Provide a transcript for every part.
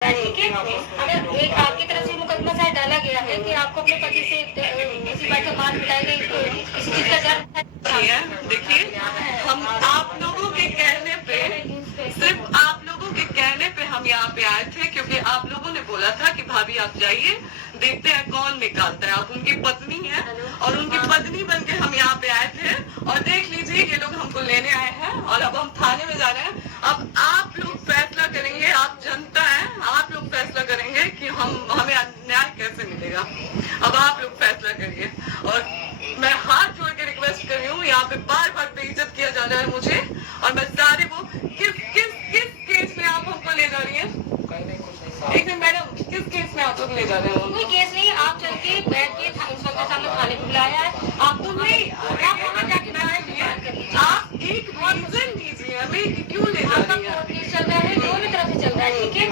ठीक है, अगर एक आपकी तरफ से मुकदमा शायद डाला गया है कि आपको अपने पति से किसी बात का मान मिटाई गई, किसी चीज का डर है। देखिए, हम आप लोगों के कहने पे, सिर्फ आप लोगों के कहने पे हम यहाँ पे आए थे, क्योंकि आप लोगों ने बोला था कि भाभी आप जाइए, देखते हैं कौन निकालता है। आप उनकी पत्नी है और उनकी पत्नी बन के हम यहाँ पे आए थे। और देख लीजिए, ये लोग हमको लेने आए हैं और अब हम थाने में जा रहे हैं। अब आप लोग फैसला करेंगे, आप जनता है, आप लोग फैसला करेंगे कि हमें न्याय कैसे मिलेगा। अब आप लोग फैसला करिए। और मैं हाथ जोड़ के रिक्वेस्ट कर रही हूँ, यहाँ पे बार बार बेइज्जत किया जा रहा है मुझे। और मैं सारे वो किस किस किस केस में आप हमको ले जा रही है? एक मिनट मैडम, किस केस में आप लोग ले जा रहे हो? कोई केस नहीं, आप चल के बैठ के इंस्पेक्टर साहब ने थाने में बुलाया है आपको। नहीं, आप वहाँ जाके आप एक रीजन दीजिए हमें कि क्यों ले जा रही है। केस चल रहा है, दोनों तरफ से चल रहा है। ठीक है,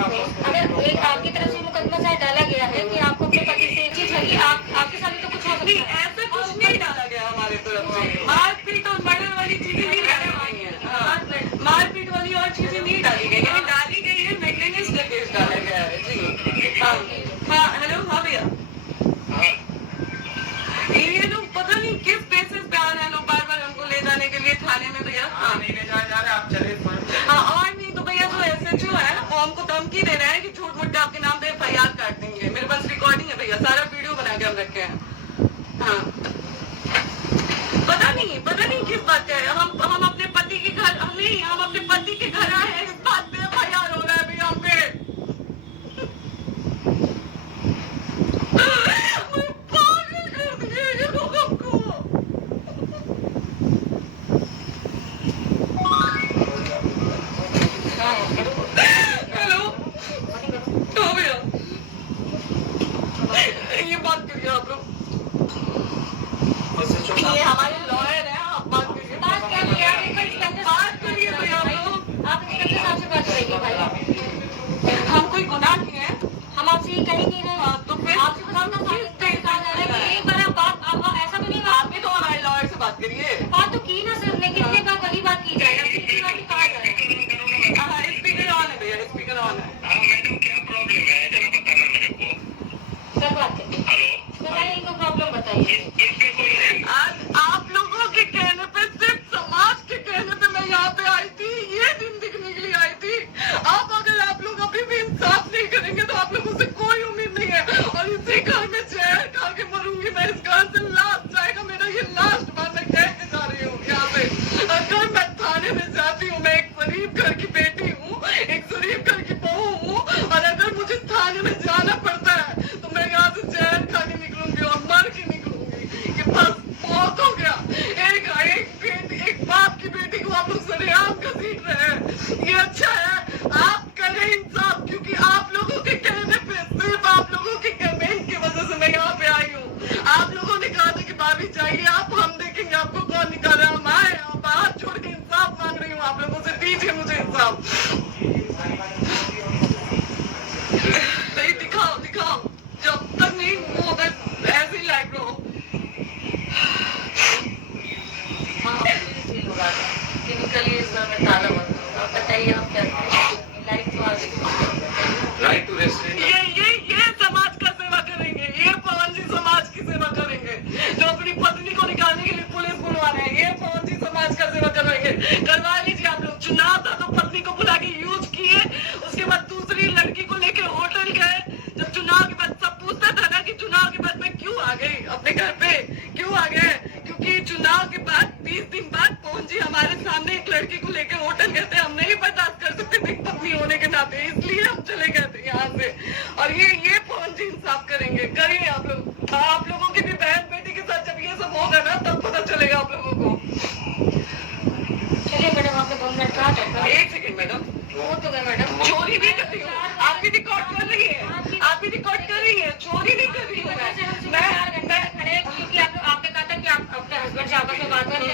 अगर एक आपकी तरफ से मुकदमा शायद डाला गया है कि आपको अपने पति से चीज है कि आपके सामने तो कुछ हो सकता है। ऐसा कुछ नहीं डाला गया हमारे तरफ से। मारपीट और मर्डर वाली चीजें नहीं डाली गई है। मारपीट वाली और चीजें नहीं डाली गई है। डाली गई है नेगलिजेंस का केस डाला गया है। जी हाँ, हेलो, हाँ भैया, ये लोग पता नहीं किस बेसिस पे आ रहे हैं। लोग बार बार हमको ले जाने के लिए थाने में। भैया नहीं ले जाया जा रहा है, आप चले। हाँ, और नहीं तो भैया जो SHO है वो हमको धमकी दे रहा है कि झूठ मूठ आपके नाम पे FIR काट देंगे। मेरे पास रिकॉर्डिंग है भैया, सारा वीडियो बना के हम रखे हैं। हाँ, पता नहीं किस बात का है। हम अपने पति के घर, नहीं, हम अपने पति के घर आए हैं, इस बात पे FIR हो रहा है भैया पे। पागल कर दिए ये लोग हमको। हेलो, हाँ भैया, ये बात करिए आप लोग। ये हमारे लॉयर हैं, आप बात करिए। बात कर लिया, बात करिए भैया आप लोग। आप इंस्पेक्टर साहब से बात करेंगे भाई। हम कोई गुनाह किए हैं? हम आपसे ये कह ही नहीं रहे। हाँ, तो फिर आपसे बताओ ना, कहा जा रहा है कि एक बार आप बात, आप ऐसा भी नहीं बात, आप भी तो हमारे लॉयर से बात करिए। बात तो की ना सर, लेकिन ये बात वही बात की जाए, दूसरी बात कहा जाए। हाँ, स्पीकर ऑन है भैया, स्पीकर ऑन है। मैडम क्या प्रॉब्लम है जरा बताना मेरे को। सर बात करिए, हेलो, बताइए इनको प्रॉब्लम बताइए। इसमें कोई आज आप लोगों के कहने पे, सिर्फ समाज के कहने पे मैं यहाँ पे आई थी, ये दिन दिखने के लिए आई थी। अब अगर आप लोग अभी भी इंसाफ नहीं करेंगे तो आप लोगों से कोई उम्मीद नहीं है। और इसी घर में जहर खा के मरूंगी मैं। इस घर से लास्ट जाएगा मेरा, ये लास्ट बार मैं कह के जा रही हूँ यहाँ पे। अगर मैं थाने में जाती हूँ, मैं एक गरीब घर की बेटी हूँ, एक गरीब घर की बहू हूँ, और अगर मुझे थाने में जाना पड़ता है तो मैं यहाँ से जहर खा के निकलूंगी और मर के निकलूंगी कि बस बहुत हो गया। एक बाप की बेटी को आप लोग सरेआम घसीट रहे हैं, ये अच्छा है? आप करें इंसाफ, क्योंकि आप लोगों के कहने पे, सिर्फ आप लोगों के कमेंट की वजह से मैं यहाँ पे आई हूँ। आप लोगों ने कहा था कि भाभी चाहिए आप, हम देखेंगे आपको कौन निकाले। हम आए, आप हाथ छोड़ के इंसाफ मांग रही हूँ आप लोगों से, दीजिए मुझे इंसाफ। नहीं, दिखाओ, जब तक नहीं वो होगा ऐसे ही लाइक रहो। निकलिए, इस घर में ताला बंद होगा। आप बताइए आप क्या करें? लाइट तो आ गई। Right to restaurant. ये समाज का सेवा करेंगे, ये पवन जी समाज की सेवा करेंगे, जो अपनी पत्नी को निकालने के लिए पुलिस बुलवा रहे हैं। ये पवन जी समाज का सेवा करेंगे। करवा लीजिए आप लोग। चुनाव था तो पत्नी को बुला के यूज किए, उसके बाद दूसरी लड़की को लेके होटल गए। जब चुनाव के बाद सब पूछता था ना कि चुनाव के बाद मैं क्यों आ गई अपने घर पे, क्यों आ गए? क्योंकि चुनाव के बाद 20 दिन बाद पवन जी हमारे सामने एक लड़की को लेकर होटल गए थे। हम नहीं बर्दाश्त कर सकते थे पत्नी होने के नाते, इसलिए हम चले गए थे यहाँ से। और ये पवन जी इंसाफ करेंगे। करिए आप लोग। आप लोगों की भी बहन बेटी के साथ जब ये सब होगा ना, तब पता चलेगा आप लोगों को। चलिए मैडम, आपने 2 मिनट कहा था। एक सेकंड मैडम, वो तो गए मैडम। चोरी भी कर रही हूँ, आप भी रिकॉर्ड कर रही है, आप भी रिकॉर्ड कर रही है, चोरी नहीं कर रही हूँ मैं। खड़े, क्योंकि आपने कहा था कि आप अपने हस्बैंड से आपस में बात करें।